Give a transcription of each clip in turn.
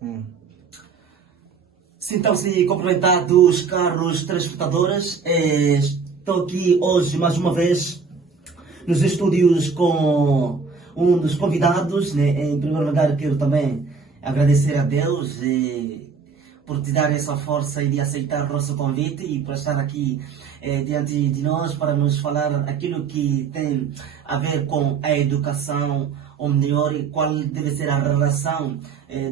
Hum. Sintam-se cumprimentados, caros telespectadores. Estou aqui hoje, mais uma vez, nos estúdios com um dos convidados. Né? Em primeiro lugar, quero também agradecer a Deus por te dar essa força e de aceitar o nosso convite e por estar aqui diante de nós para nos falar aquilo que tem a ver com a educação, ou melhor, qual deve ser a relação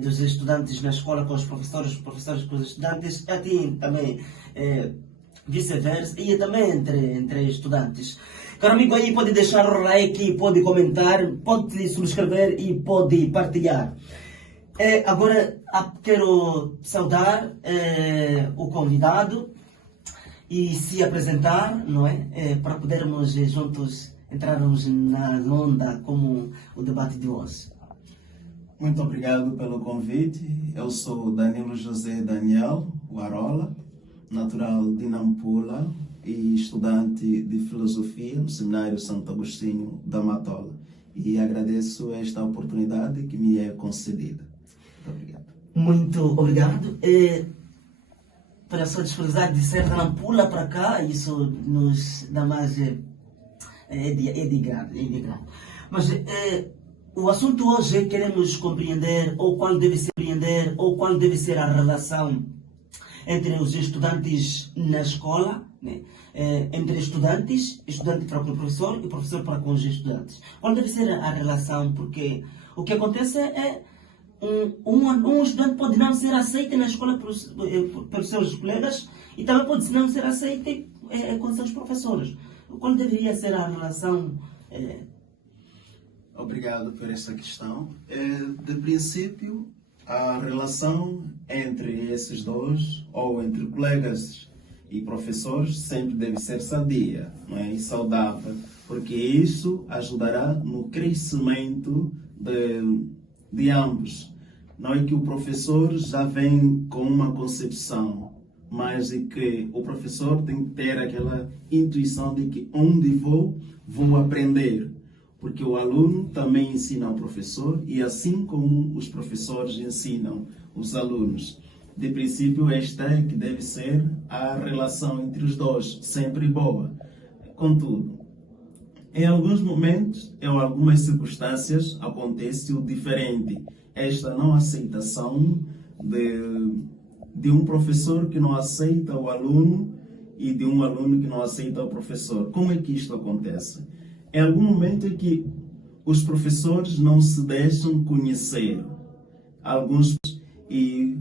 dos estudantes na escola com os professores com os estudantes, e assim também vice-versa, e também entre estudantes. Caro amigo, aí pode deixar o like, pode comentar, pode subscrever e pode partilhar. Agora quero saudar o convidado e se apresentar, não é? Para podermos juntos entrarmos na onda como o debate de hoje. Muito obrigado pelo convite. Eu sou Danilo José Daniel Warola, natural de Nampula e estudante de filosofia no Seminário Santo Agostinho da Matola. E agradeço esta oportunidade que me é concedida. Muito obrigado. Muito obrigado. Para a sua disponibilidade de ser da Nampula para cá, isso nos dá mais de grado. Mas o assunto hoje é queremos compreender ou qual deve ser a relação entre os estudantes na escola, né? Entre estudante para com o professor e professor para com os estudantes. Qual deve ser a relação? Porque o que acontece é um estudante pode não ser aceito na escola pelos seus colegas e também pode não ser aceito com seus professores. Qual deveria ser a relação? Obrigado por essa questão. De princípio, a relação entre esses dois, ou entre colegas e professores, sempre deve ser sadia, não é? E saudável, porque isso ajudará no crescimento de ambos. Não é que o professor já vem com uma concepção, mas é que o professor tem que ter aquela intuição de que onde vou aprender. Porque o aluno também ensina ao professor e assim como os professores ensinam os alunos. De princípio, esta é que deve ser a relação entre os dois, sempre boa. Contudo, em alguns momentos, em algumas circunstâncias, acontece o diferente. Esta não aceitação de um professor que não aceita o aluno e de um aluno que não aceita o professor. Como é que isto acontece? Em algum momento é que os professores não se deixam conhecer, alguns e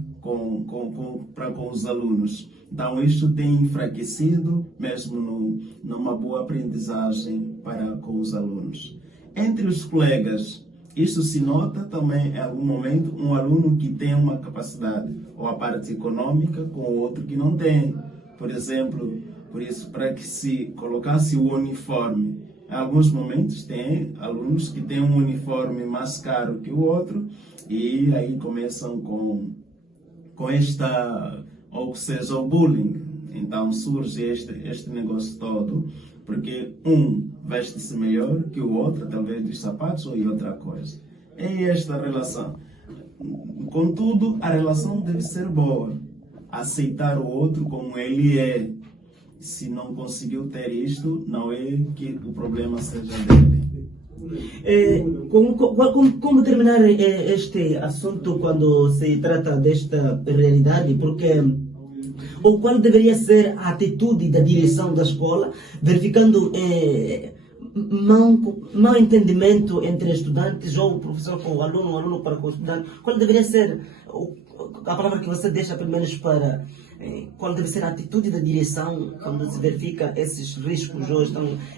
para com os alunos. Então, isto tem enfraquecido mesmo numa boa aprendizagem para com os alunos. Entre os colegas, isso se nota também em algum momento um aluno que tem uma capacidade, ou a parte econômica, com o outro que não tem. Por exemplo, para que se colocasse o uniforme, em alguns momentos tem alunos que têm um uniforme mais caro que o outro e aí começam com ou seja, o bullying. Então surge este negócio todo, porque um veste-se melhor que o outro, talvez dos sapatos ou outra coisa. É esta relação. Contudo, a relação deve ser boa. Aceitar o outro como ele é. Se não conseguiu ter isto, não é que o problema seja dele. Como terminar este assunto quando se trata desta realidade? Porque ou qual deveria ser a atitude da direção da escola, verificando mau entendimento entre estudantes, ou o professor com o aluno para com o estudante? Qual deveria ser a palavra que você deixa pelo menos para qual deve ser a atitude da direção quando se verifica esses riscos ou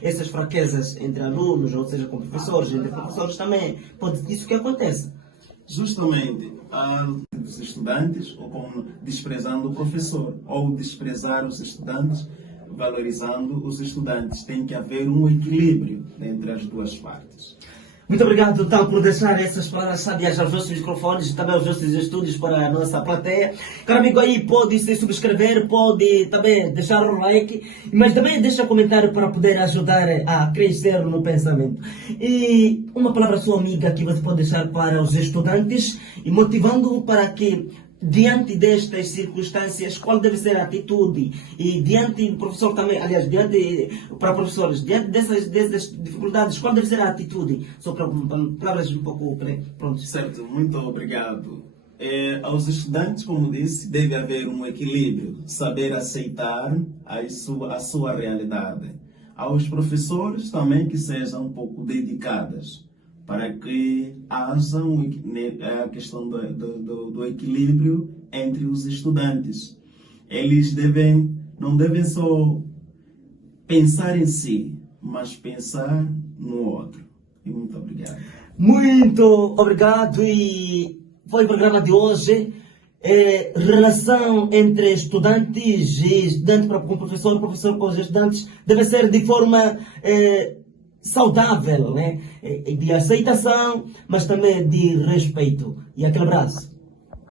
essas fraquezas entre alunos, ou seja, com professores, entre professores também? Isso que acontece. Justamente, os estudantes, ou como desprezando o professor, ou desprezar os estudantes, valorizando os estudantes. Tem que haver um equilíbrio entre as duas partes. Muito obrigado, então, por deixar essas palavras sábias aos vossos microfones e também aos vossos estúdios para a nossa plateia. Caro amigo aí, pode se subscrever, pode também deixar um like, mas também deixa comentário para poder ajudar a crescer no pensamento. E uma palavra sua amiga que você pode deixar para os estudantes e motivando para que diante destas circunstâncias, qual deve ser a atitude? E diante do professor também, aliás, para professores, diante dessas dificuldades, qual deve ser a atitude? Só para palavras um pouco prontas. Certo, muito obrigado. Aos estudantes, como disse, deve haver um equilíbrio, saber aceitar a sua realidade. Aos professores também que sejam um pouco dedicadas, para que haja a questão do equilíbrio entre os estudantes. Eles não devem só pensar em si, mas pensar no outro. E muito obrigado. Muito obrigado. E foi o programa de hoje. Relação entre estudantes e estudante com o professor com os estudantes deve ser de forma saudável, né? De aceitação, mas também de respeito. E aquele abraço.